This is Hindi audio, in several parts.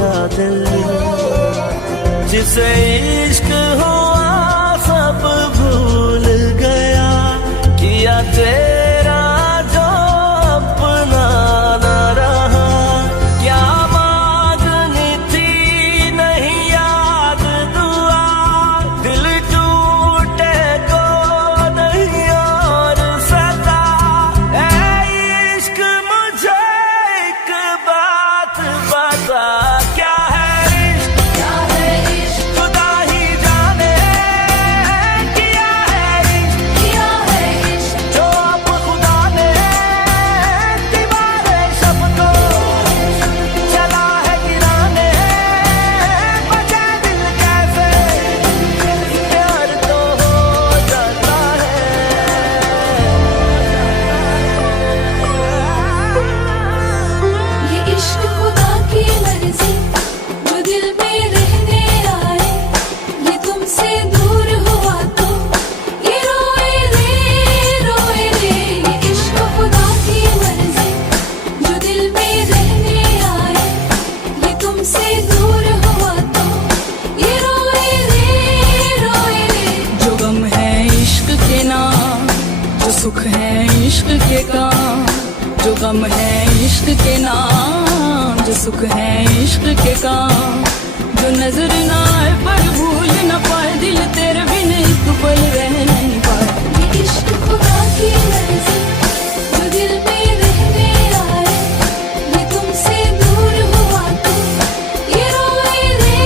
था दिल, जिसे इश्क हुआ सब भूल गया, किया तेरा जो अपना न रहा। क्या मांगनी थी नहीं याद दुआ, दिल टूटे को नहीं और सता। ऐ इश्क मुझे एक बात बता, क्या है इश्क? क्या है इश्क? खुदा ही जाने किया है इश्क, किया है इश्क। जो अब खुदा ने दीवारे सब को चला है गिराने, बचे दिल कैसे, प्यार तो हो जाता है। ये इश्क खुदा की मर्जी, जो दिल में रहने आए, ये तुमसे दूर हुआ तो ये रोए रे रोए रे। ये इश्क खुदा की मर्जी, जो दिल में रहने आए, ये तुमसे दूर हुआ तो ये रोए रे रोए रे। जो गम है इश्क के नाम, जो सुख है इश्क के काम। जो गम है इश्क के नाम, जो सुख है इश्क के काम। जो नजर ना आए पर भूल न पाए, दिल तेरे बिन एक पल रह नहीं पाए। ये इश्क खुदा की मर्जी, जो दिल में रहने आए, ये तुमसे दूर हुआ तो ये रोए रे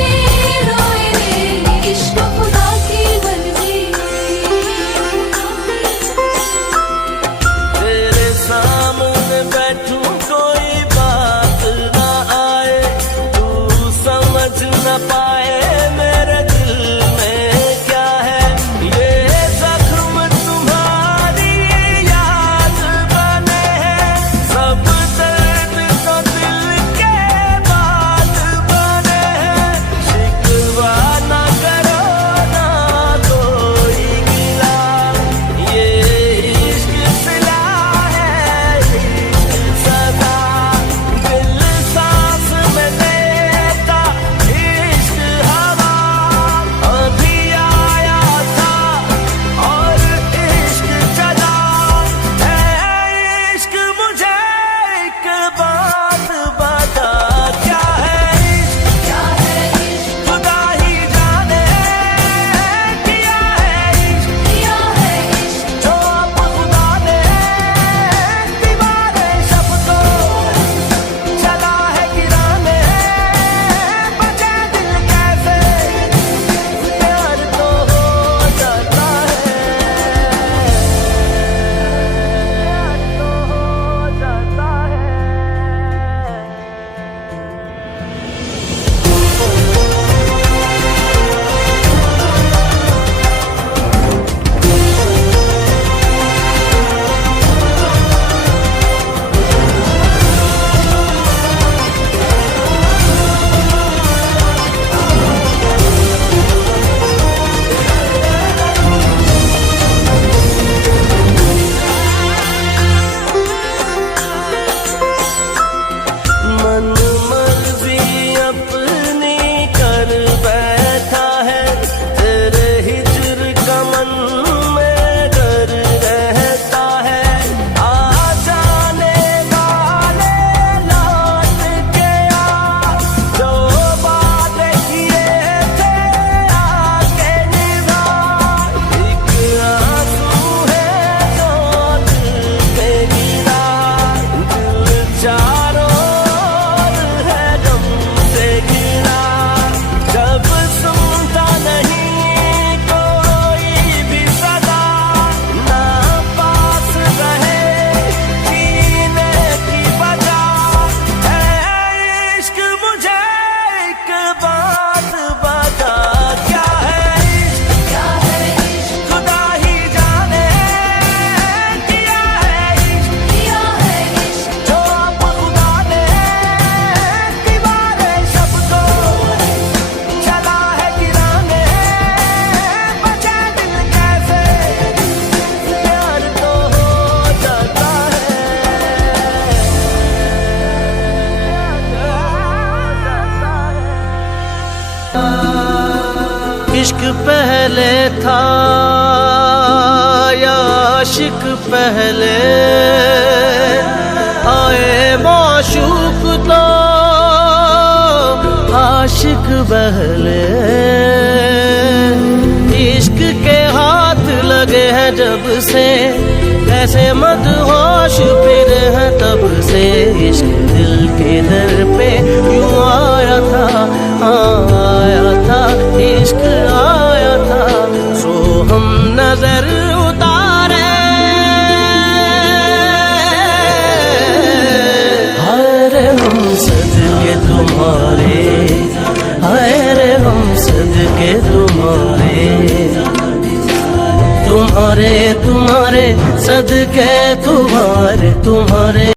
रोए रे। ये इश्क खुदा की मर्जी। तेरे सामने बैठूं कोई बात ना आए, तू समझ न पाए मेरे दिल में क्या है। ये जख्म तुम्हारी याद इश्क पहले था या आशिक पहले, आए माशूक तो आशिक पहले। इश्क के हाथ लगे हैं जब से, ऐसे मदहोश फिर है तब से। इश्क दिल के दर पे यूं आया था, आया था, इश्क आया था। सो हम नजर उतारे, हाय रे हम सदके तुम्हारे, हाय रे हम सदके तुम्हारे, तुम्हारे तुम्हारे सदके तुम्हारे तुम्हारे।